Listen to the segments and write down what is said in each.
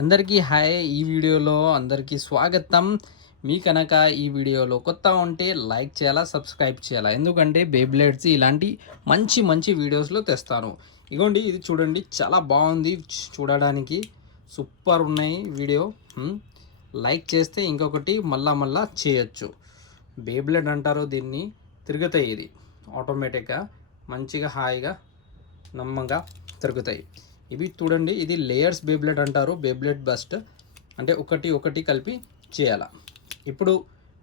అందరికీ హాయ్. ఈ వీడియోలో అందరికీ స్వాగతం. మీ కనుక ఈ వీడియోలో కొత్త ఉంటే లైక్ చేయాలా, సబ్స్క్రైబ్ చేయాలా. ఎందుకంటే బేబ్లేడ్స్ ఇలాంటి మంచి మంచి వీడియోస్లో తెస్తాను. ఇగోండి ఇది చూడండి, చాలా బాగుంది చూడడానికి, సూపర్ ఉన్నాయి వీడియో. లైక్ చేస్తే ఇంకొకటి మళ్ళా చేయొచ్చు. బేబ్లేడ్ అంటారు దీన్ని, తిరుగుతాయి. ఇది ఆటోమేటిక్గా మంచిగా హాయిగా నమ్మంగా తిరుగుతాయి. ఇవి చూడండి, ఇది లేయర్స్ బేబ్లేడ్ అంటారు. బేబ్లేడ్ బస్ట్ అంటే ఒకటి ఒకటి కలిపి చేయాల. ఇప్పుడు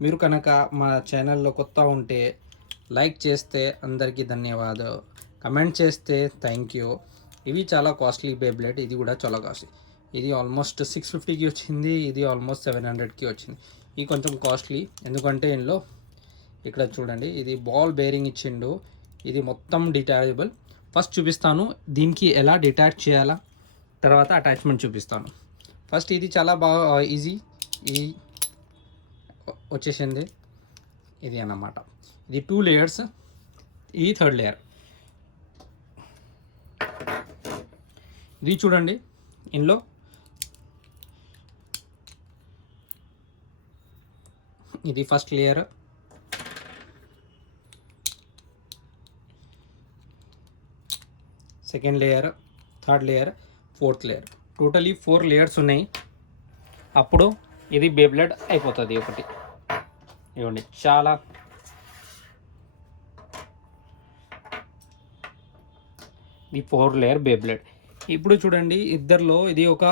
మీరు కనుక మా ఛానల్లో కొత్త ఉంటే లైక్ చేస్తే అందరికీ ధన్యవాదాలు, కమెంట్ చేస్తే థ్యాంక్ యూ. ఇవి చాలా కాస్ట్లీ బేబ్లేడ్, ఇది కూడా చాలా కాస్ట్లీ. ఇది ఆల్మోస్ట్ 650కి వచ్చింది, ఇది ఆల్మోస్ట్ 700కి వచ్చింది. ఇది కొంచెం కాస్ట్లీ, ఎందుకంటే ఇందులో ఇక్కడ చూడండి ఇది బాల్ బేరింగ్ ఇచ్చిండు. ఇది మొత్తం డిటాచబుల్. ఫస్ట్ చూపిస్తాను దీనికి ఎలా డిటాచ్ చేయాలా, తర్వాత అటాచ్మెంట్ చూపిస్తాను. ఫస్ట్ ఇది చాలా బాగా ఈజీ, ఇది వచ్చేసింది. ఇది అన్నమాట, ఇది 2 లేయర్స్, ఇది 3rd లేయర్. ఇది చూడండి, ఇందులో ఇది first layer, second layer, 3rd layer, 4th layer. Totally 4 layers ఉన్నాయి. అప్పుడు ఇది బేబ్లేడ్ అయిపోతుంది ఒకటి. ఇవ్వండి, చాలా ఇది 4 లేయర్ బేబ్లేడ్. ఇప్పుడు చూడండి, ఇద్దరిలో ఇది ఒక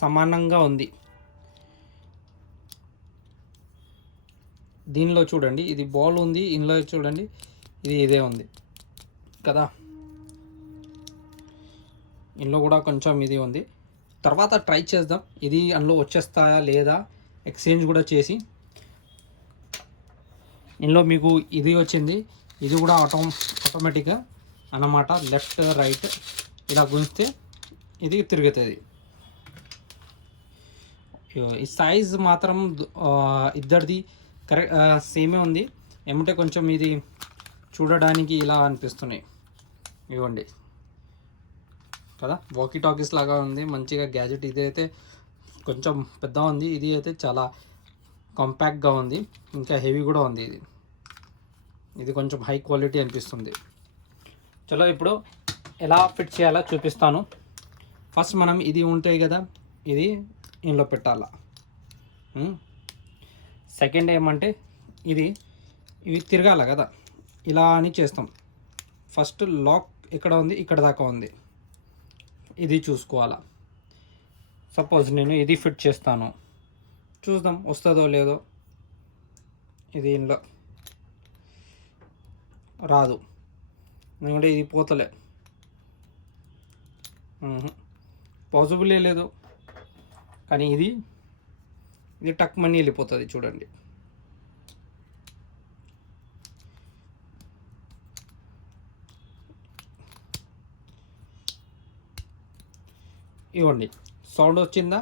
సమానంగా ఉంది. దీనిలో చూడండి ఇది బాల్ ఉంది, ఇందులో చూడండి ఇది ఇదే ఉంది కదా. ఇందులో కూడా కొంచెం ఇది ఉంది. తర్వాత ట్రై చేద్దాం ఇది అందులో వచ్చేస్తాయా లేదా, ఎక్స్చేంజ్ కూడా చేసి. ఇందులో మీకు ఇది వచ్చింది, ఇది కూడా ఆటోమేటిక్గా అన్నమాట. లెఫ్ట్ రైట్ ఇలా గుంజితే ఇది తిరుగుతుంది. ఈ సైజ్ మాత్రం ఇద్దరిది కరెక్ట్ సేమే ఉంది. ఏమంటే కొంచెం ఇది చూడడానికి ఇలా అనిపిస్తున్నాయి. ఇవ్వండి కదా, వాకీ టాకీస్ లాగా ఉంది, మంచిగా గ్యాజెట్. ఇది అయితే కొంచెం పెద్ద ఉంది, ఇది అయితే చాలా కాంపాక్ట్గా ఉంది, ఇంకా హెవీ కూడా ఉంది. ఇది కొంచెం హై క్వాలిటీ అనిపిస్తుంది. చలో ఇప్పుడు ఎలా ఫిట్ చేయాలో చూపిస్తాను. ఫస్ట్ మనం ఇది ఉంటాయి కదా, ఇది ఇందులో పెట్టాలా. సెకండ్ ఏమంటే ఇవి తిరగాల కదా, ఇలా అని చేస్తాం. ఫస్ట్ లాక్ ఎక్కడ ఉంది, ఇక్కడ దాకా ఉంది, ఇది చూసుకోవాలా. సపోజ్ నేను ఇది ఫిట్ చేస్తాను, చూద్దాం వస్తుందో లేదో. ఇది ఇంట్లో రాదు, ఎందుకంటే ఇది పోతలే, పాసిబులే లేదు. కానీ ఇది టక్ మనీ వెళ్ళిపోతుంది. చూడండి, ఇవ్వండి సౌండ్ వచ్చిందా,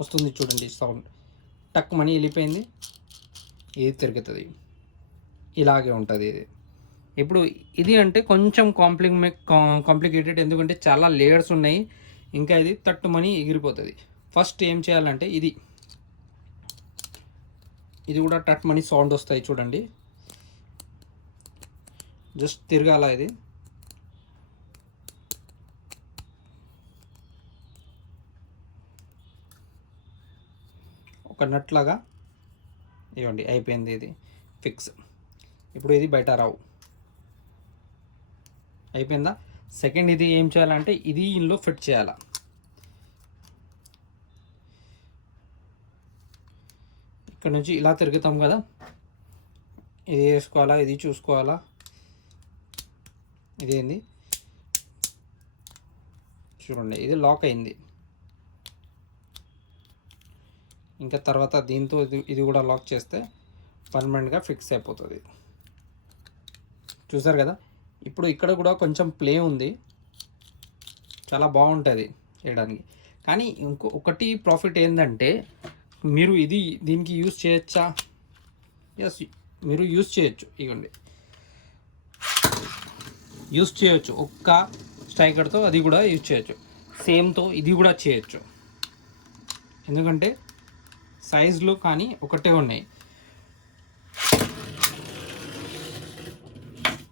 వస్తుంది చూడండి సౌండ్, టక్ మనీ వెళ్ళిపోయింది. ఇది తిరుగుతుంది, ఇలాగే ఉంటుంది ఇది. ఇప్పుడు ఇది అంటే కొంచెం కాంప్లికేటెడ్, ఎందుకంటే చాలా లేయర్స్ ఉన్నాయి, ఇంకా ఇది తట్టు మనీ ఎగిరిపోతుంది. ఫస్ట్ ఏం చేయాలంటే ఇది కూడా టట్ మనీ సౌండ్ వస్తాయి చూడండి. జస్ట్ తిరగాల, ఇది ఒక నట్ లాగా. ఇవ్వండి అయిపోయింది, ఇది ఫిక్స్. ఇప్పుడు ఇది బయట రావు, అయిపోయిందా. సెకండ్ ఇది ఏం చేయాలంటే ఇది ఇందులో ఫిట్ చేయాలా. ఇక్కడ నుంచి ఇలా తిరుగుతాం కదా, ఇది వేసుకోవాలా, ఇది చూసుకోవాలా. ఇదేంది చూడండి, ఇది లాక్ అయింది. ఇంకా తర్వాత దీంతో ఇది కూడా లాక్ చేస్తే పర్మనెంట్గా ఫిక్స్ అయిపోతుంది. చూసారు కదా. ఇప్పుడు ఇక్కడ కూడా కొంచెం ప్లే ఉంది, చాలా బాగుంటుంది చేయడానికి. కానీ ఒకటి ప్రాఫిట్ ఏంటంటే మీరు దీనికి యూజ్ చేయొచ్చా. ఎస్, మీరు యూజ్ చేయొచ్చు. ఇవ్వండి యూజ్ చేయొచ్చు. ఒక్క స్ట్రైకర్తో అది కూడా యూజ్ చేయొచ్చు. సేమ్తో ఇది కూడా చేయొచ్చు, ఎందుకంటే సైజులు కానీ ఒకటే ఉన్నాయి.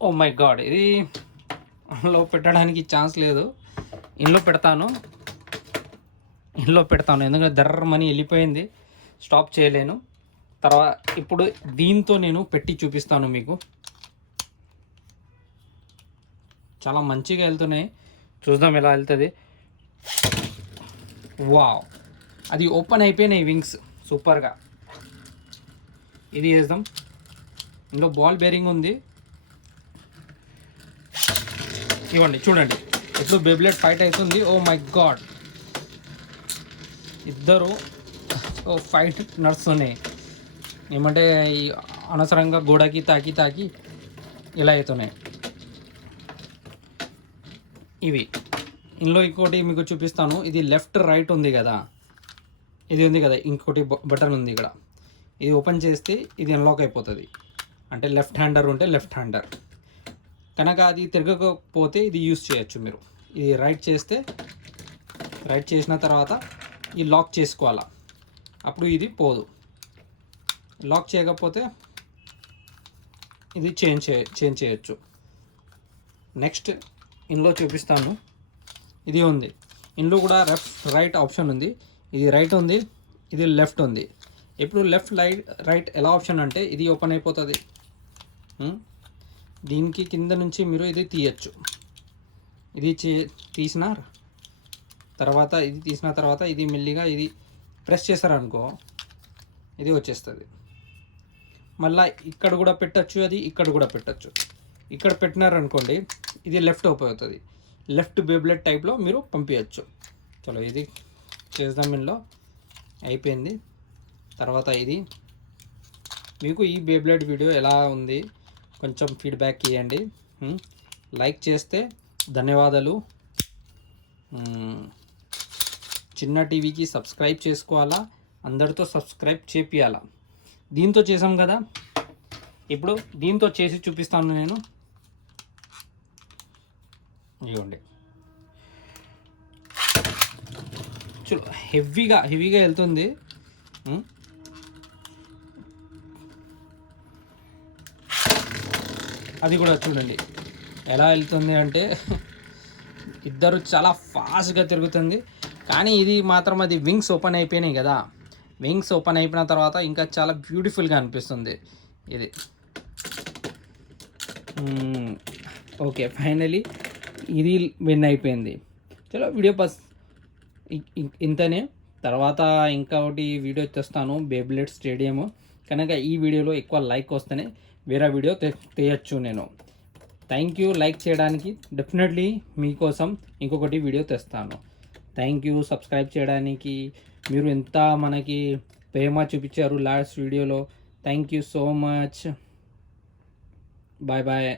ఓ మై గాడ్, ఇది అందులో పెట్టడానికి ఛాన్స్ లేదు. ఇంట్లో పెడతాను ఎందుకంటే దర్రమని వెళ్ళిపోయింది, స్టాప్ చేయలేను. తర్వాత ఇప్పుడు దీంతో నేను పెట్టి చూపిస్తాను మీకు. చాలా మంచిగా వెళ్తున్నాయి, చూద్దాం ఎలా వెళ్తుంది. వావ్, అది ఓపెన్ అయిపోయినాయి వింగ్స్ సూపర్గా. ఇది వేద్దాం, ఇందులో బాల్ బేరింగ్ ఉంది. ఇవ్వండి చూడండి ఎప్పుడు బేబ్లేడ్ ఫైట్ అవుతుంది. ఓ మై గాడ్, ఇద్దరు ఫైట్ నడుస్తున్నాయి. ఏమంటే అనవసరంగా గోడకి తాకి ఇలా అవుతున్నాయి ఇవి. ఇందులో ఇంకోటి మీకు చూపిస్తాను. ఇది లెఫ్ట్ రైట్ ఉంది కదా, ఇది ఉంది కదా, ఇంకోటి బటన్ ఉంది ఇక్కడ. ఇది ఓపెన్ చేస్తే ఇది అన్లాక్ అయిపోతుంది. అంటే లెఫ్ట్ హ్యాండర్ ఉంటే లెఫ్ట్ హ్యాండర్ కనుక అది తిరగకపోతే ఇది యూస్ చేయొచ్చు మీరు. ఇది రైట్ చేసిన తర్వాత ఈ లాక్ చేసుకోవాలా, అప్పుడు ఇది పోదు. లాక్ చేయకపోతే ఇది చేంజ్ చేయొచ్చు. నెక్స్ట్ ఇందులో చూపిస్తాను. ఇది ఉంది, ఇందులో కూడా రైట్ ఆప్షన్ ఉంది. ఇది రైట్ ఉంది, ఇది లెఫ్ట్ ఉంది. ఇప్పుడు లెఫ్ట్ రైట్ ఎలా ఆప్షన్ అంటే ఇది ఓపెన్ అయిపోతుంది. దీనికి కింద నుంచి మీరు ఇది తీయచ్చు. ఇది తీసిన తర్వాత ఇది మెల్లిగా ఇది ప్రెస్ చేశారనుకో ఇది వచ్చేస్తుంది. మళ్ళీ ఇక్కడ కూడా పెట్టచ్చు, అది ఇక్కడ కూడా పెట్టచ్చు. ఇక్కడ పెట్టినారనుకోండి ఇది లెఫ్ట్ ఓపెన్ అవుతుంది. లెఫ్ట్ బేబ్లెట్ టైప్లో మీరు పంపించచ్చు. చలో ఇది చేద్దాం. ఇందులో అయిపోయింది. తర్వాత ఇది మీకు ఈ బేబ్లెట్ వీడియో ఎలా ఉంది కొంచెం ఫీడ్బ్యాక్ ఇవ్వండి. లైక్ చేస్తే ధన్యవాదాలు. చిన్న టీవీకి సబ్స్క్రైబ్ చేసుకోవాలా, అందరితో సబ్స్క్రైబ్ చేపియాలా. దీంతో చేసాం కదా, ఇప్పుడు దీంతో చేసి చూపిస్తాను నేను. ఇవ్వండి చలో, హెవీగా వెళ్తుంది. అది కూడా చూడండి ఎలా వెళ్తుంది అంటే ఇద్దరు చాలా ఫాస్ట్గా తిరుగుతుంది. కానీ ఇది మాత్రం అది వింగ్స్ ఓపెన్ అయిపోయినాయి కదా, వింగ్స్ ఓపెన్ అయిపోయిన తర్వాత ఇంకా చాలా బ్యూటిఫుల్గా అనిపిస్తుంది ఇది. ఓకే, ఫైనలీ ఇది విన్ అయిపోయింది. చలో వీడియో ఇంతనే. తర్వాత ఇంకొకటి వీడియో తెస్తాను, బేబ్లేడ్ స్టేడియం. కనుక ఈ వీడియోలో ఎక్కువ లైక్ వస్తేనే వేరే వీడియో తీయచ్చు నేను. థ్యాంక్ యూ లైక్ చేయడానికి. డెఫినెట్లీ మీకోసం ఇంకొకటి వీడియో తెస్తాను. థ్యాంక్ యూ సబ్స్క్రైబ్ చేయడానికి. మీరు ఎంత మనకి ప్రేమ చూపించారు లాస్ట్ వీడియోలో. Thank you so much. Bye bye.